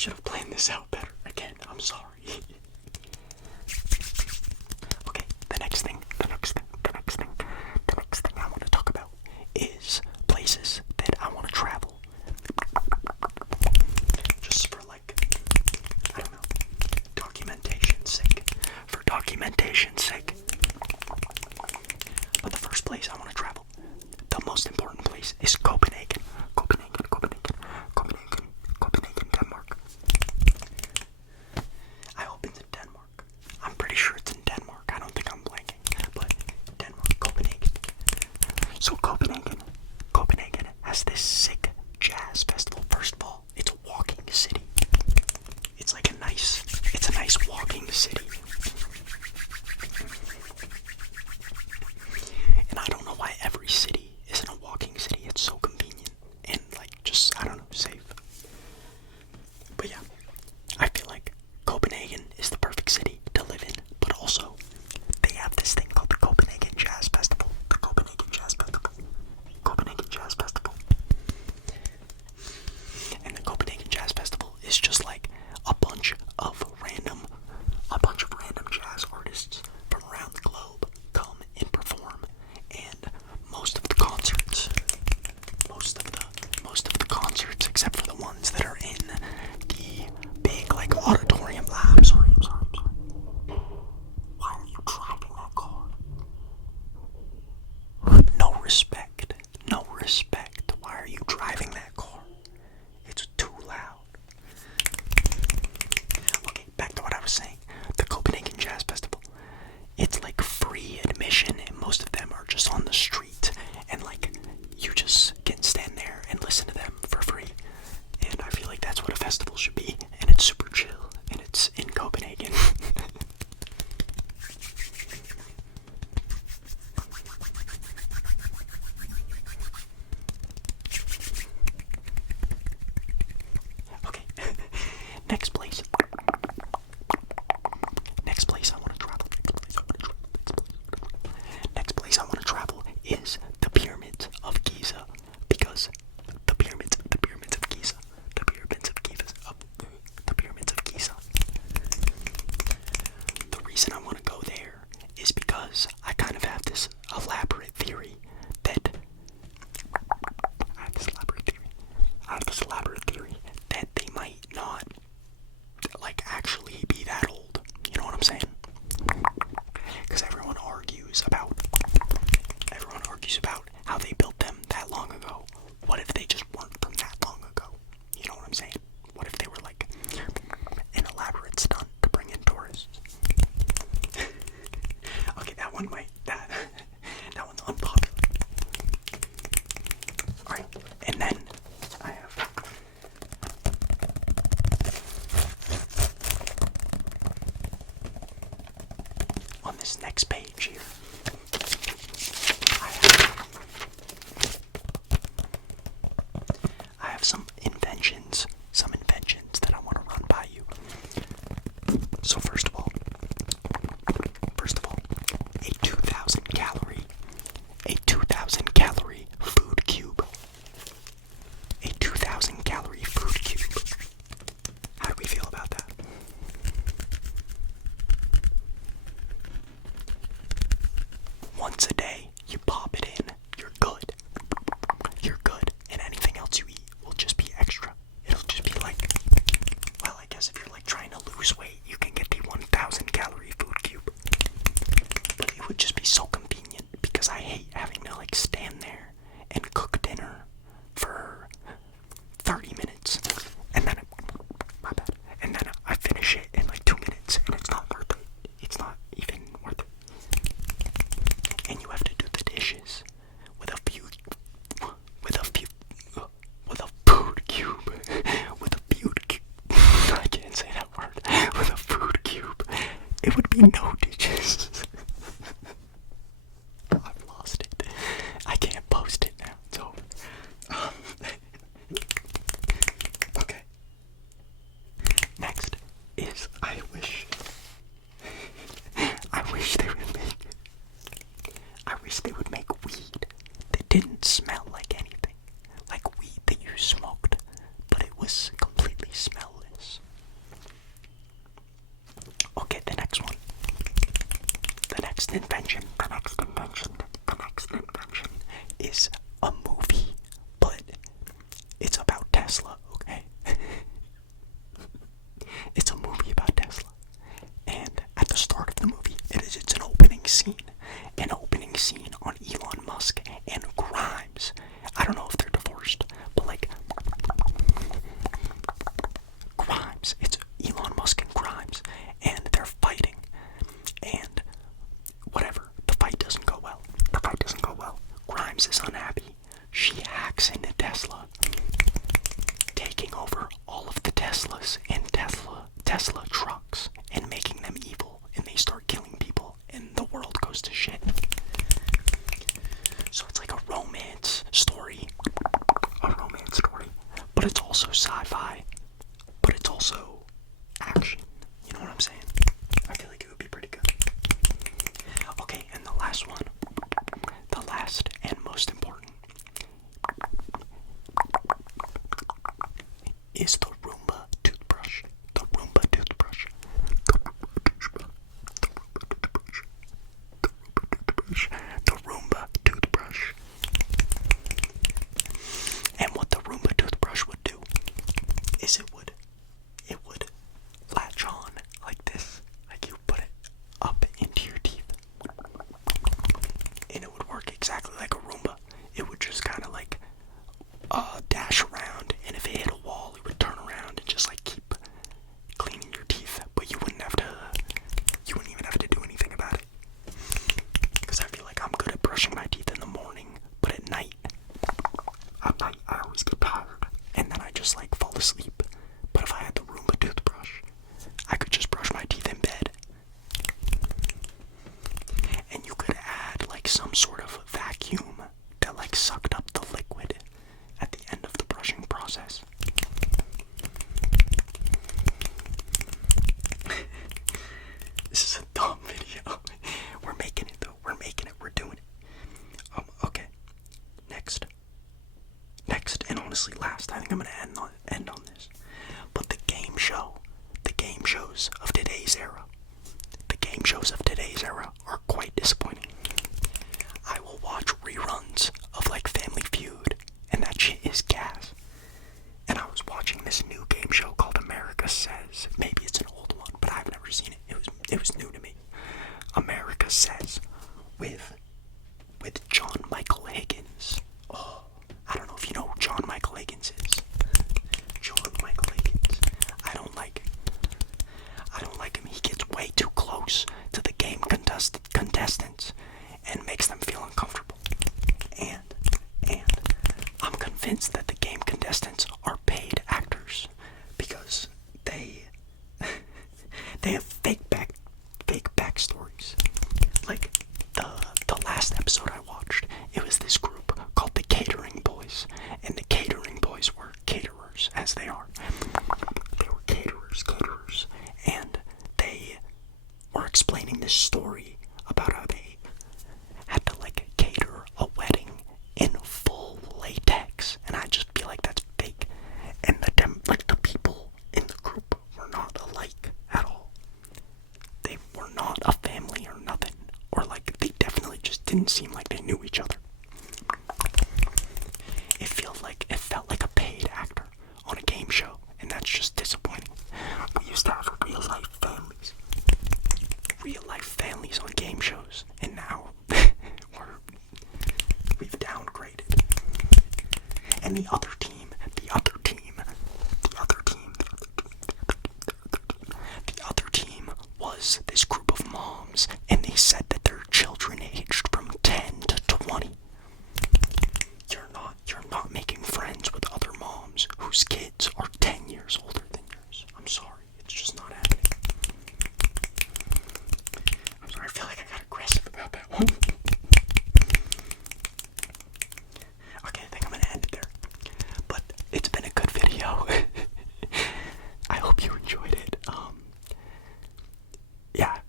should have planned this out better. Again, I'm sorry. Okay, the next thing I want to talk about is places that I want to travel. Just for I don't know, documentation's sake. For documentation's sake. But the first place I want to travel, the most important place, is Copenhagen. Copenhagen, Denmark. I hope it's in Denmark. I'm pretty sure it's in Denmark. I don't think I'm blanking. But Denmark, Copenhagen. So Copenhagen has this sick jazz festival. First of all, it's a walking city. It's a nice walking city. And I don't know why every city isn't a walking city. It's so convenient and I don't know, safe. But yeah, I feel like Copenhagen is the perfect city to live in. But also, they have this thing called the Copenhagen Jazz Festival. The Copenhagen Jazz Festival. Copenhagen Jazz Festival. And the Copenhagen Jazz Festival is just like a bunch of random jazz artists from around the globe come and perform. And most of the concerts, except for the ones that are in the big auditorium. I'm sorry. Why are you driving that car? No respect. Why are you driving that car? It's too loud. Okay, back to what I was saying. The Copenhagen Jazz Festival. It's free admission, and most of them are just on the street, and you just can stand there and listen to them for free. And I feel like that's what a festival should be, and it's super chill, and it's in Copenhagen. Okay, next place I want to travel. Next place I want to travel is the pyramids of Giza, because the pyramids of Giza. The reason I want to go there is because I kind of have this elaborate theory that they might not actually be that old. You know what I'm saying? Because everyone argues about how they built them that long ago. What if they just weren't from that long ago? You know what I'm saying? What if they were an elaborate stunt to bring in tourists? Okay, that one's unpopular. Alright, and then I have on this next page here, I have some inventions that I want to run by you. So first of all, a 2,000 calorie food cube. A 2,000 calorie food cube. How do we feel about that? Once a day, you pop it in, you're good. And anything else you eat will just be extra. It'll just be I guess if you're trying to lose weight, you can get the 1,000 calorie food cube. But it would just be so convenient, because I hate having to stand there and cook dinner for 30 minutes. And then I finish it in 2 minutes, and it's not worth it. It's not even worth it. And you have to do the dishes with a food cube. I can't say that word. With a food cube, it would be no dishes. I've lost it. I can't post it now. It's over. Okay. Next is I wish they would make weed that didn't smell like anything. Like weed that you smoked, but it was completely smellless. next invention is a movie, but it's about Tesla, okay? It's a movie about Tesla. And at the start of the movie, it's an opening scene. An opening scene on Elon Musk and Grimes. I don't know if they're divorced, but like Grimes. It's Elon Musk and Grimes, and they're fighting. And whatever, the fight doesn't go well. Grimes is unhappy. She hacks into Tesla, taking over all of the Teslas and Tesla trucks and making them evil, and they start killing people, and the world goes to shit. So it's like a romance story, but it's also sci-fi, but it's also action. You know what I'm saying? I feel like it would be pretty good. Okay, and the last one, the last and most important, is the Roomba toothbrush. The Roomba toothbrush. The Roomba toothbrush. And what the Roomba toothbrush would do is it would latch on like this. Like you put it up into your teeth. And it would work exactly like a Roomba. It would just kind of like dash around, and if it hit a wall, it would turn around and just like keep cleaning your teeth. But you wouldn't even have to do anything about it. Because I feel like I'm good at brushing my teeth in the morning, but at night I always get tired, and then I just like fall asleep. But if I had the Roomba toothbrush, I could just brush my teeth in bed. And you could add like some sort of vacuum that like sucked up the liquid at the end of the brushing process. This is a dumb video. We're making it though. We're doing it. Okay. Next, and honestly last, I think I'm gonna end on this. But the game shows of today's era are quite disappointing. I will watch reruns of like Family Feud, and that shit is gas. And I was watching this new game show called America Says. Maybe it's an old one, but I've never seen it. It was new to me. America Says with John Michael Higgins. Oh, I don't know if you know who John Michael Higgins is. John Michael Higgins. I don't like him. He gets way too close to the game contestants and makes them feel uncomfortable. And I'm convinced that the game contestants are paid actors because they have fake backstories. Like the last episode I watched, it was this group called the Catering Boys, and the Catering Boys were caterers, as they are. They were caterers, and they were explaining this story about how they had to like cater a wedding in full latex, and I just feel like that's fake. And the people in the group were not alike at all. They were not a family or nothing, or like they definitely just didn't seem like they knew each other. It felt like a paid actor on a game show, and that's just disappointing. We used to have real life families on game shows, and now we've downgraded. And the other team was this group of moms, and they said that their children aged from 10 to 20. You're not making friends with other moms whose kids are 10 years older than yours. I'm sorry, it's just not happening. I'm sorry, I feel like I got aggressive about that one. Okay, I think I'm gonna end it there. But it's been a good video. I hope you enjoyed it. Yeah,